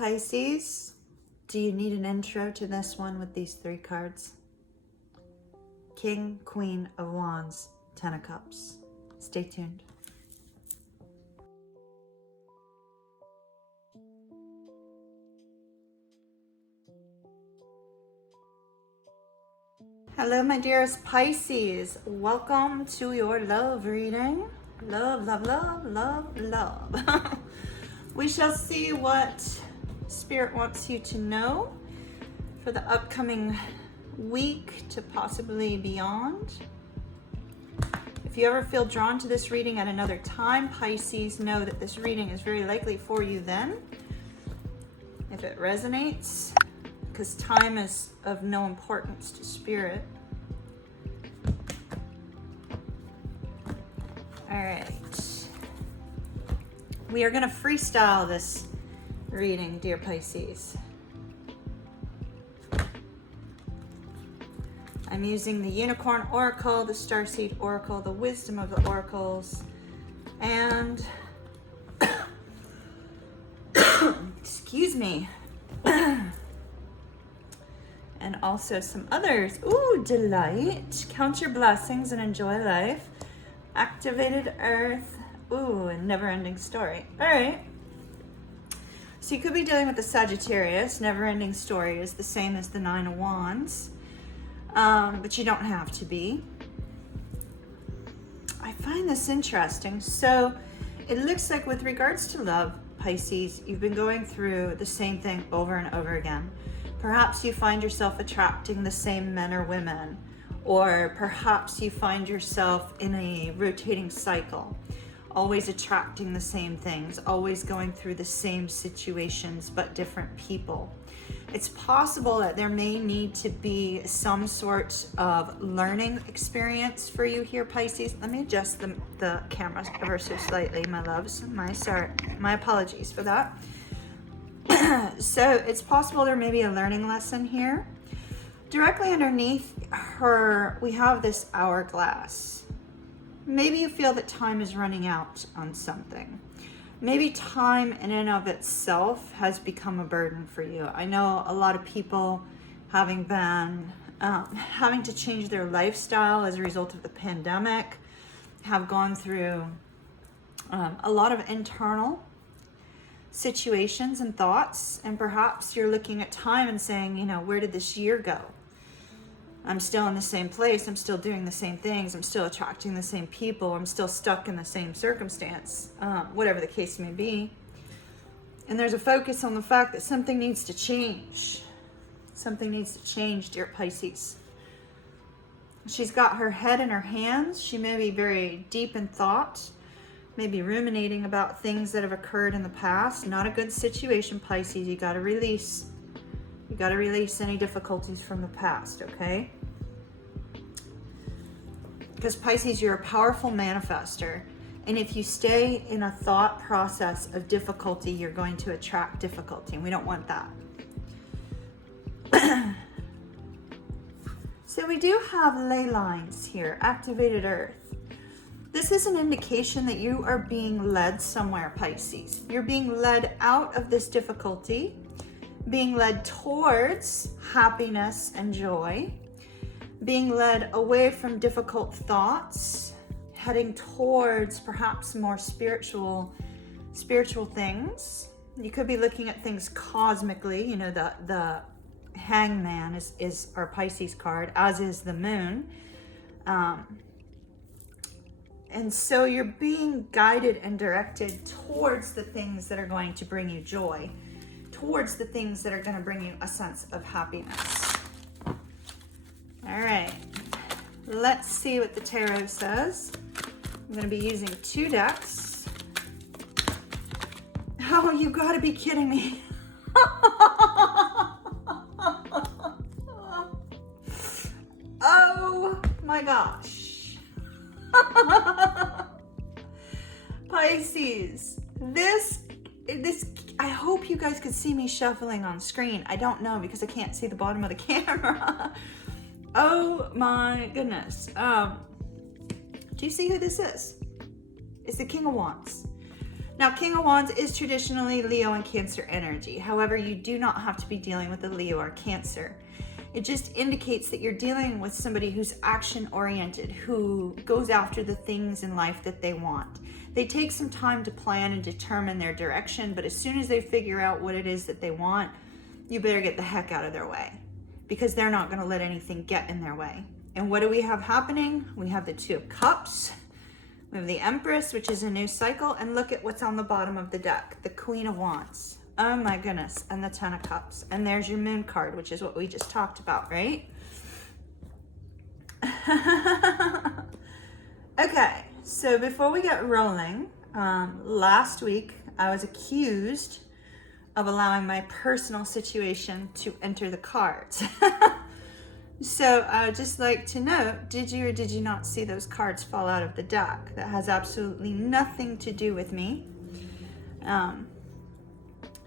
Pisces, do you need an intro to this one with these three cards? King, Queen of Wands, Ten of Cups. Stay tuned. Hello, my dearest Pisces. Welcome to your love reading. Love, love, love, love, love. We shall see what Spirit wants you to know for the upcoming week to possibly beyond. If you ever feel drawn to this reading at another time, Pisces, know that this reading is very likely for you then. If it resonates, because time is of no importance to Spirit. All right. We are going to freestyle this reading, dear Pisces. I'm using the Unicorn Oracle, the Starseed Oracle, the Wisdom of the Oracles, and excuse me, and also some others. Ooh, delight. Count your blessings and enjoy life. Activated Earth. Ooh, a never-ending story. All right. So you could be dealing with the Sagittarius. Never-ending story is the same as the Nine of Wands, but you don't have to be. I find this interesting. So it looks like with regards to love, Pisces, you've been going through the same thing over and over again. Perhaps you find yourself attracting the same men or women, or perhaps you find yourself in a rotating cycle, always attracting the same things, always going through the same situations, but different people. It's possible that there may need to be some sort of learning experience for you here, Pisces. Let me adjust the camera ever so slightly, my loves. My apologies for that. So it's possible there may be a learning lesson here. Directly underneath her, we have this hourglass. Maybe you feel that time is running out on something. Maybe time in and of itself has become a burden for you. I know a lot of people having been having to change their lifestyle as a result of the pandemic, have gone through a lot of internal situations and thoughts, and perhaps you're looking at time and saying, you know, where did this year go? I'm still in the same place. I'm still doing the same things. I'm still attracting the same people. I'm still stuck in the same circumstance, whatever the case may be. And there's a focus on the fact that something needs to change. Something needs to change, dear Pisces. She's got her head in her hands. She may be very deep in thought, maybe ruminating about things that have occurred in the past. Not a good situation, Pisces. You got to release. You got to release any difficulties from the past, okay? Because Pisces, you're a powerful manifester. And if you stay in a thought process of difficulty, you're going to attract difficulty. And we don't want that. So we do have ley lines here, activated Earth. This is an indication that you are being led somewhere, Pisces. You're being led out of this difficulty, being led towards happiness and joy, being led away from difficult thoughts, heading towards perhaps more spiritual things. You could be looking at things cosmically. You know, the Hangman is our Pisces card, as is the Moon. And so you're being guided and directed towards the things that are going to bring you joy, towards the things that are going to bring you a sense of happiness. All right, let's see what the tarot says. I'm going to be using 2 decks. Oh, you got to be kidding me. Oh my gosh. Pisces, this, I hope you guys could see me shuffling on screen. I don't know because I can't see the bottom of the camera. Oh my goodness. Do you see who this is? It's the King of Wands. Now, King of Wands is traditionally Leo and Cancer energy. However, you do not have to be dealing with a Leo or Cancer. It just indicates that you're dealing with somebody who's action-oriented, who goes after the things in life that they want. They take some time to plan and determine their direction, but as soon as they figure out what it is that they want, you better get the heck out of their way, because they're not going to let anything get in their way. And what do we have happening? We have the Two of Cups. We have the Empress, which is a new cycle, and look at what's on the bottom of the deck, the Queen of Wands. Oh my goodness, and the Ten of Cups. And there's your Moon card, which is what we just talked about, right? Okay, so before we get rolling, last week I was accused of allowing my personal situation to enter the cards. So I would just like to note, did you or did you not see those cards fall out of the deck? That has absolutely nothing to do with me.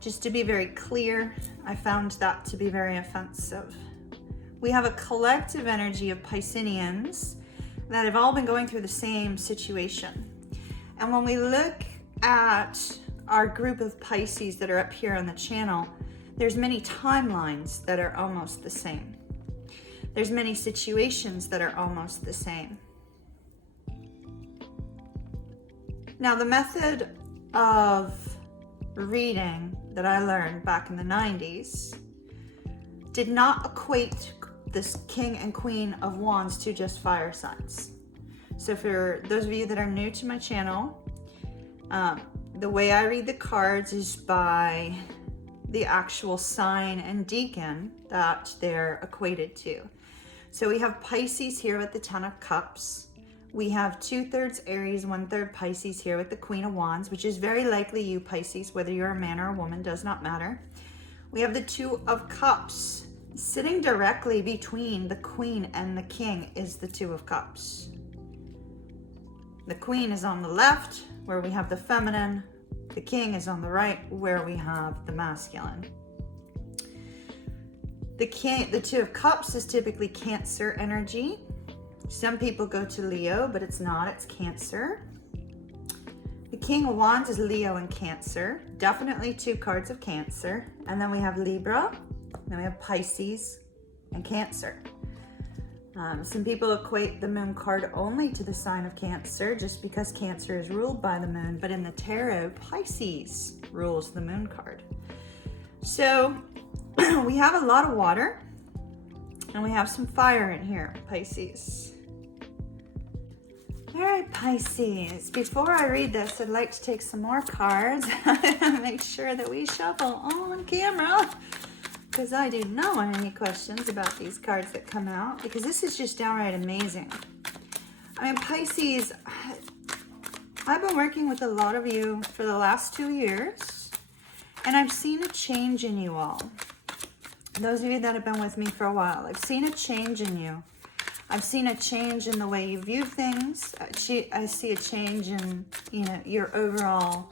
Just to be very clear, I found that to be very offensive. We have a collective energy of Pisceans that have all been going through the same situation. And when we look at our group of Pisces that are up here on the channel, there's many timelines that are almost the same. There's many situations that are almost the same. Now, the method of reading that I learned back in the 90s did not equate this King and Queen of Wands to just fire signs. So for those of you that are new to my channel, the way I read the cards is by the actual sign and decan that they're equated to. So we have Pisces here with the Ten of Cups. We have 2/3 Aries, 1/3 Pisces here with the Queen of Wands, which is very likely you, Pisces, whether you're a man or a woman, does not matter. We have the Two of Cups. Sitting directly between the Queen and the King is the Two of Cups. The Queen is on the left, where we have the feminine. The King is on the right, where we have the masculine. The Two of Cups is typically Cancer energy. Some people go to Leo, but it's not, it's Cancer. The King of Wands is Leo and Cancer. Definitely two cards of Cancer. And then we have Libra, then we have Pisces and Cancer. Some people equate the Moon card only to the sign of Cancer just because Cancer is ruled by the Moon, but in the tarot, Pisces rules the Moon card. So we have a lot of water and we have some fire in here, Pisces. All right, Pisces, before I read this, I'd like to take some more cards and make sure that we shuffle on camera, because I do not want any questions about these cards that come out, because this is just downright amazing. I mean, Pisces, I've been working with a lot of you for the last 2 years, and I've seen a change in you all. Those of you that have been with me for a while, I've seen a change in you. I've seen a change in the way you view things. I see a change in, your overall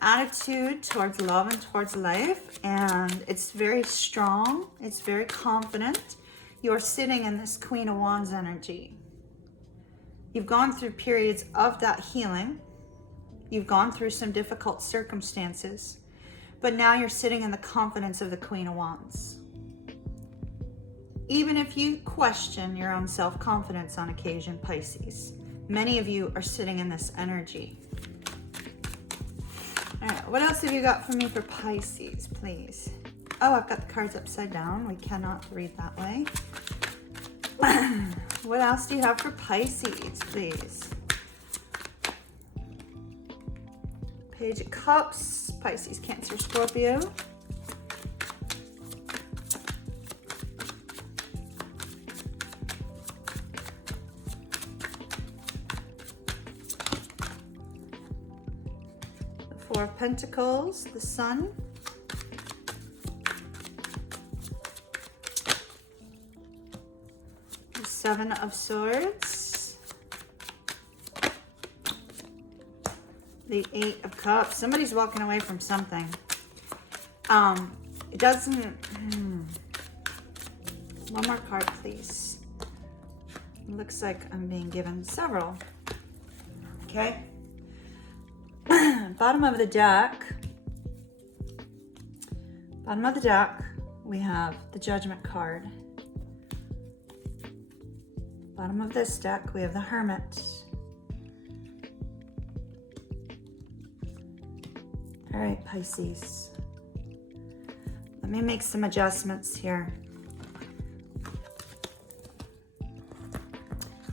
attitude towards love and towards life, and it's very strong. It's very confident. You're sitting in this Queen of Wands energy. You've gone through periods of that healing. You've gone through some difficult circumstances, but now you're sitting in the confidence of the Queen of Wands. Even if you question your own self-confidence on occasion, Pisces, many of you are sitting in this energy. All right, what else have you got for me for Pisces, please? Oh, I've got the cards upside down. We cannot read that way. What else do you have for Pisces, please? Page of Cups, Pisces, Cancer, Scorpio. Four of Pentacles, the Sun. The Seven of Swords. The Eight of Cups. Somebody's walking away from something. It doesn't... One more card, please. It looks like I'm being given several. Okay. bottom of the deck, we have the Judgment card. Bottom of this deck, we have the Hermit. All right, Pisces. Let me make some adjustments here.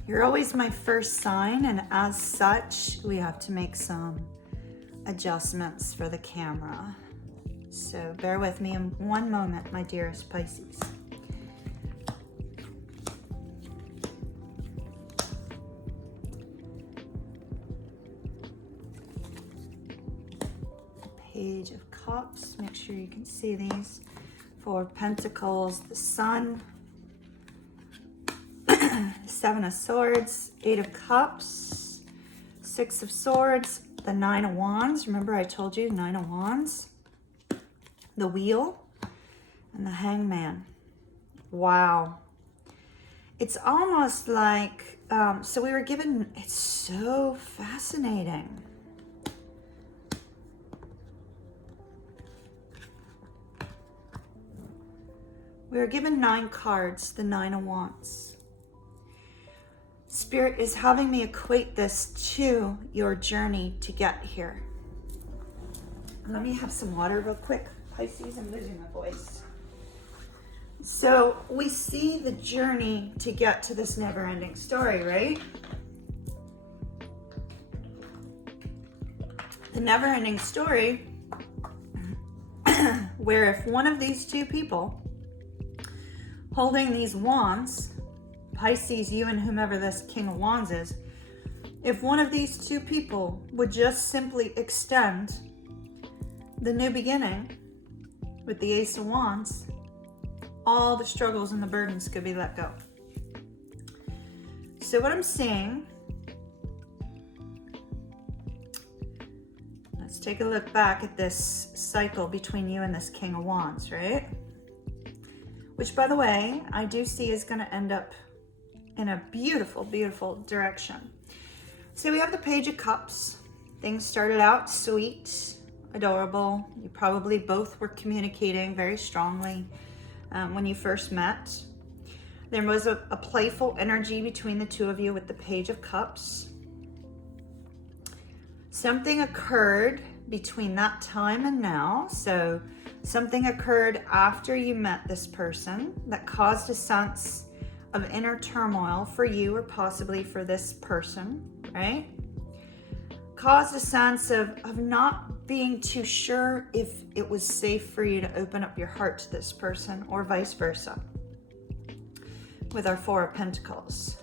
You're always my first sign, and as such, we have to make some adjustments for the camera. So bear with me in one moment, my dearest Pisces. Page of Cups, make sure you can see these. Four of Pentacles, the Sun, Seven of Swords, Eight of Cups, Six of Swords, the Nine of Wands. Remember I told you, Nine of Wands, the Wheel, and the Hangman. Wow. It's almost like, so we were given, it's so fascinating. We were given 9 cards, the Nine of Wands. Spirit is having me equate this to your journey to get here. Let me have some water real quick. Pisces, I'm losing my voice. So we see the journey to get to this never-ending story, right? The never-ending story where if one of these two people holding these wands, Pisces, you and whomever this King of Wands is, if one of these two people would just simply extend the new beginning with the Ace of Wands, all the struggles and the burdens could be let go. So what I'm seeing, let's take a look back at this cycle between you and this King of Wands, right? Which, by the way, I do see is going to end up in a beautiful, beautiful direction. So we have the Page of Cups. Things started out sweet, adorable. You probably both were communicating very strongly when you first met. There was a playful energy between the two of you with the Page of Cups. Something occurred between that time and now. So something occurred after you met this person that caused a sense of inner turmoil for you, or possibly for this person, right? Caused a sense of not being too sure if it was safe for you to open up your heart to this person, or vice versa. With our Four of Pentacles,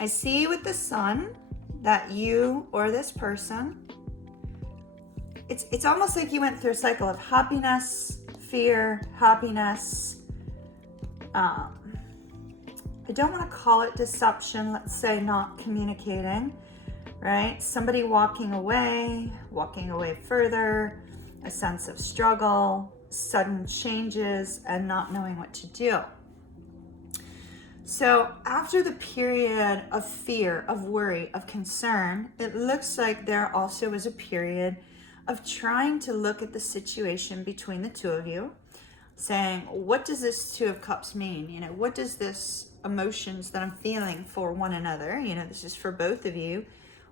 I see with the Sun that you or this person, it's almost like you went through a cycle of happiness, fear, happiness. I don't want to call it deception, let's say not communicating, right? Somebody walking away further, a sense of struggle, sudden changes, and not knowing what to do. So after the period of fear, of worry, of concern, it looks like there also is a period of trying to look at the situation between the two of you, saying, what does this Two of Cups mean? You know, what does this emotions that I'm feeling for one another, you know, this is for both of you.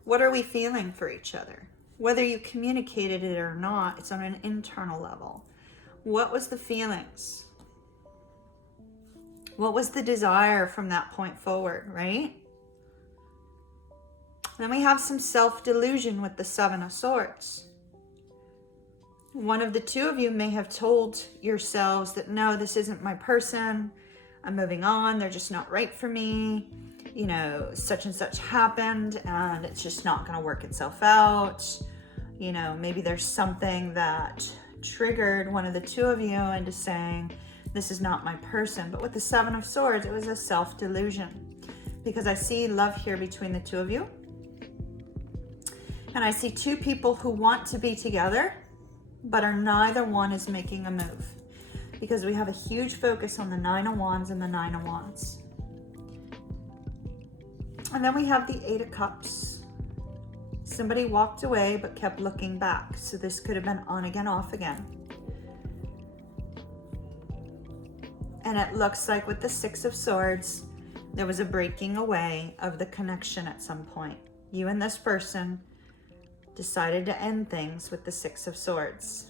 What are we feeling for each other? Whether you communicated it or not, it's on an internal level. What was the feelings? What was the desire from that point forward, right? Then we have some self-delusion with the Seven of Swords. One of the two of you may have told yourselves that, no, this isn't my person. I'm moving on. They're just not right for me. You know, such and such happened and it's just not going to work itself out. You know, maybe there's something that triggered one of the two of you into saying, this is not my person. But with the Seven of Swords, it was a self-delusion, because I see love here between the two of you. And I see two people who want to be together, but neither one is making a move, because we have a huge focus on the Nine of Wands and the Nine of Wands. And then we have the Eight of Cups. Somebody walked away but kept looking back. So this could have been on again, off again. And it looks like with the Six of Swords, there was a breaking away of the connection at some point. You and this person decided to end things with the Six of Swords.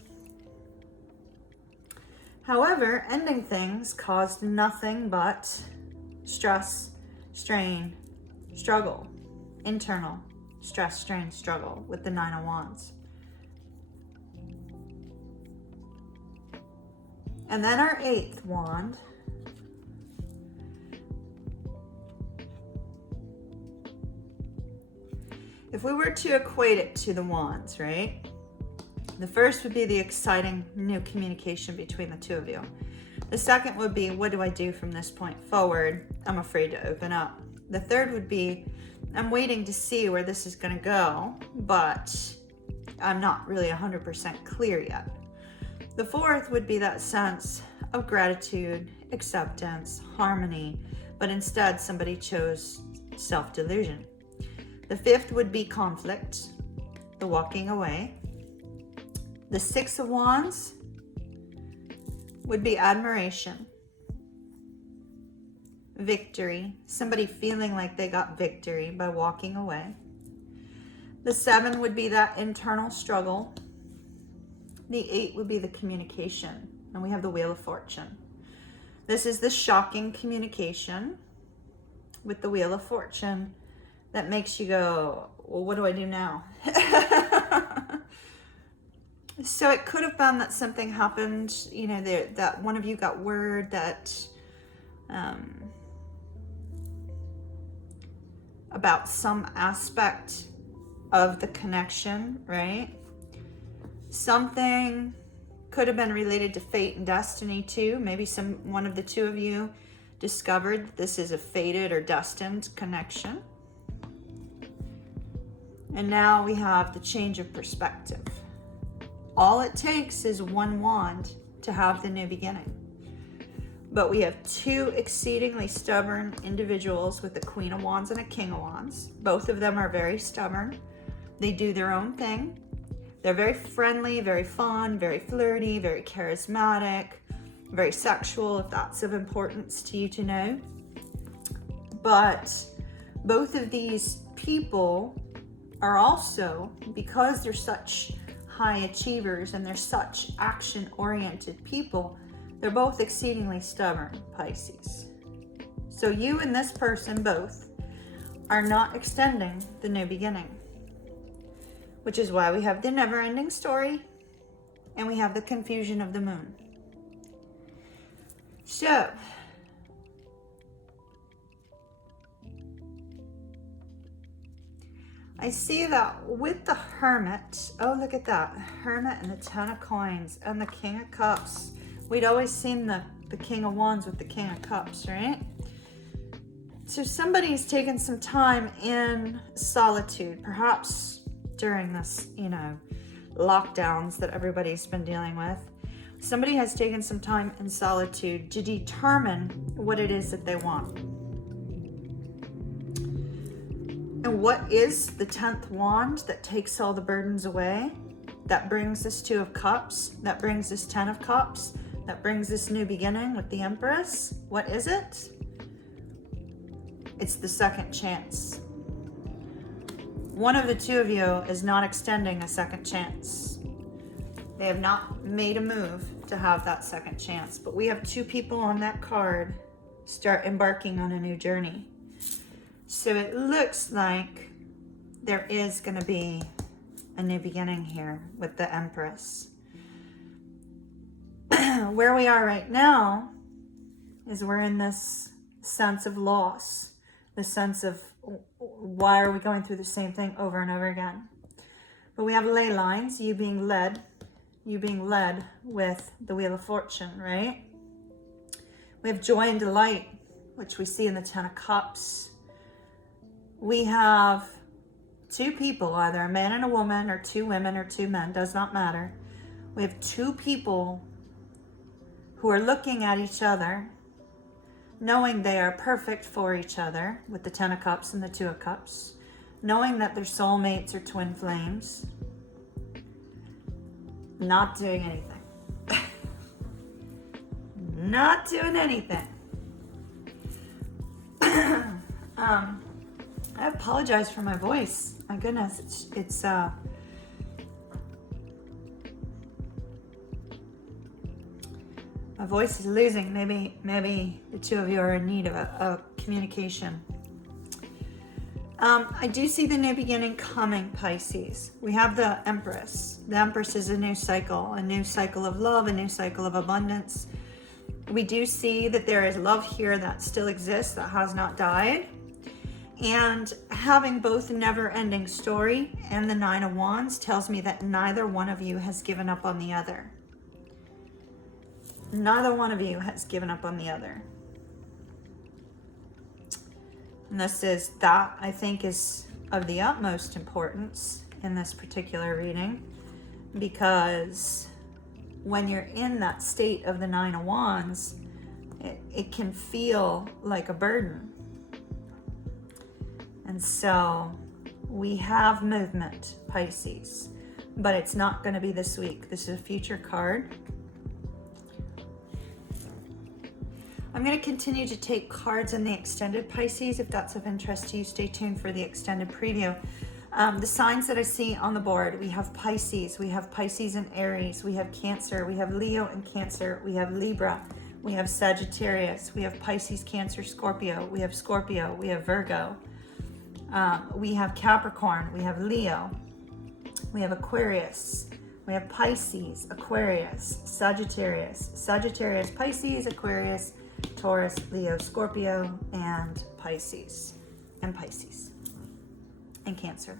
However, ending things caused nothing but stress, strain, struggle, internal stress, strain, struggle with the Nine of Wands. And then our 8th wand. If we were to equate it to the wands, right? The first would be the exciting new communication between the two of you. The second would be, what do I do from this point forward? I'm afraid to open up. The third would be, I'm waiting to see where this is going to go, but I'm not really 100% clear yet. The fourth would be that sense of gratitude, acceptance, harmony, but instead somebody chose self-delusion. The fifth would be conflict, the walking away. The Six of Wands would be admiration, victory, somebody feeling like they got victory by walking away. The 7 would be that internal struggle. The 8 would be the communication, and we have the Wheel of Fortune. This is the shocking communication with the Wheel of Fortune that makes you go, well, what do I do now? So it could have been that something happened, you know, that one of you got word that about some aspect of the connection, right? Something could have been related to fate and destiny too. Maybe one of the two of you discovered this is a fated or destined connection. And now we have the change of perspective. All it takes is one wand to have the new beginning. But we have two exceedingly stubborn individuals with a Queen of Wands and a King of Wands. Both of them are very stubborn. They do their own thing. They're very friendly, very fun, very flirty, very charismatic, very sexual, if that's of importance to you to know. But both of these people are also, because they're such high achievers and they're such action-oriented people, they're both exceedingly stubborn, Pisces. So you and this person both are not extending the new beginning, which is why we have the never-ending story and we have the confusion of the moon. So, I see that with the Hermit, oh, look at that, Hermit and the Ten of Coins and the King of Cups. We'd always seen the King of Wands with the King of Cups, right? So somebody's taken some time in solitude, perhaps during this, you know, lockdowns that everybody's been dealing with. Somebody has taken some time in solitude to determine what it is that they want. And what is the 10th wand that takes all the burdens away? That brings this Two of Cups, that brings this 10 of Cups, that brings this new beginning with the Empress. What is it? It's the second chance. One of the two of you is not extending a second chance. They have not made a move to have that second chance. But we have two people on that card start embarking on a new journey. So it looks like there is going to be a new beginning here with the Empress. Where we are right now is we're in this sense of loss, the sense of why are we going through the same thing over and over again. But we have ley lines, you being led with the Wheel of Fortune, right? We have joy and delight, which we see in the 10 of Cups. We have two people, either a man and a woman, or two women or two men, does not matter. We have two people who are looking at each other, knowing they are perfect for each other, with the 10 of Cups and the 2 of Cups, knowing that they're soulmates or twin flames, not doing anything. Not doing anything. I apologize for my voice. My goodness, it's my voice is losing. Maybe the two of you are in need of a communication. I do see the new beginning coming, Pisces. We have the Empress. The Empress is a new cycle of love, a new cycle of abundance. We do see that there is love here that still exists, that has not died. And having both never-ending story and the Nine of Wands tells me that neither one of you has given up on the other. Neither one of you has given up on the other. And that I think is of the utmost importance in this particular reading, because when you're in that state of the Nine of Wands, it can feel like a burden. And so we have movement, Pisces, but it's not going to be this week. This is a future card. I'm going to continue to take cards in the extended, Pisces. If that's of interest to you, stay tuned for the extended preview. The signs that I see on the board, we have Pisces and Aries, we have Cancer, we have Leo and Cancer, we have Libra, we have Sagittarius, we have Pisces, Cancer, Scorpio, we have Virgo, we have Capricorn, we have Leo, we have Aquarius, we have Pisces, Aquarius, Sagittarius, Pisces, Aquarius, Taurus, Leo, Scorpio, and Pisces, and Cancer.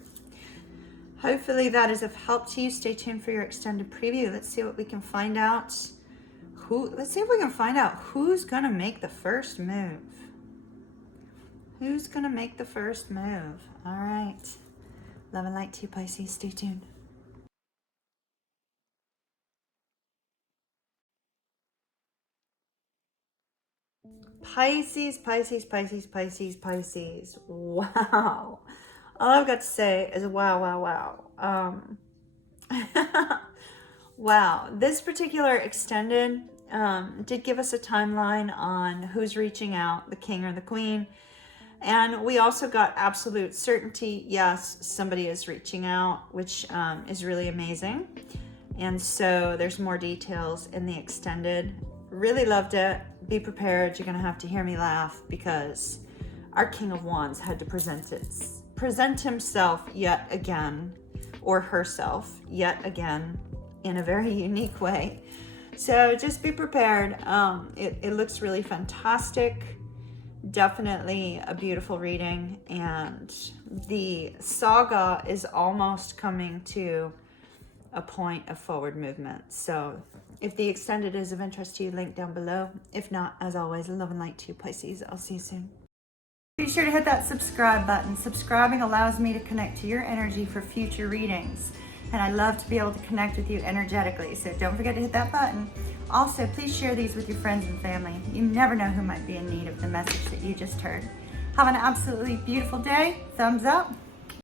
Hopefully that is of help to you. Stay tuned for your extended preview. Let's see what we can find out. Let's see if we can find out who's gonna make the first move. Who's gonna make the first move? All right. Love and light to you, Pisces. Stay tuned. Pisces. Wow. All I've got to say is wow. Wow. This particular extended did give us a timeline on who's reaching out, the king or the queen. And we also got absolute certainty. Yes, somebody is reaching out, which is really amazing. And so there's more details in the extended. Really loved it. Be prepared. You're going to have to hear me laugh because our King of Wands had to present himself yet again, or herself yet again, in a very unique way. So just be prepared. It looks really fantastic. Definitely a beautiful reading, and the saga is almost coming to a point of forward movement. So if the extended is of interest to you, link down below. If not, as always, love and light to you, Pisces. I'll see you soon. Be sure to hit that subscribe button. Subscribing allows me to connect to your energy for future readings, and I love to be able to connect with you energetically, so don't forget to hit that button. Also, please share these with your friends and family. You never know who might be in need of the message that you just heard. Have an absolutely beautiful day. Thumbs up.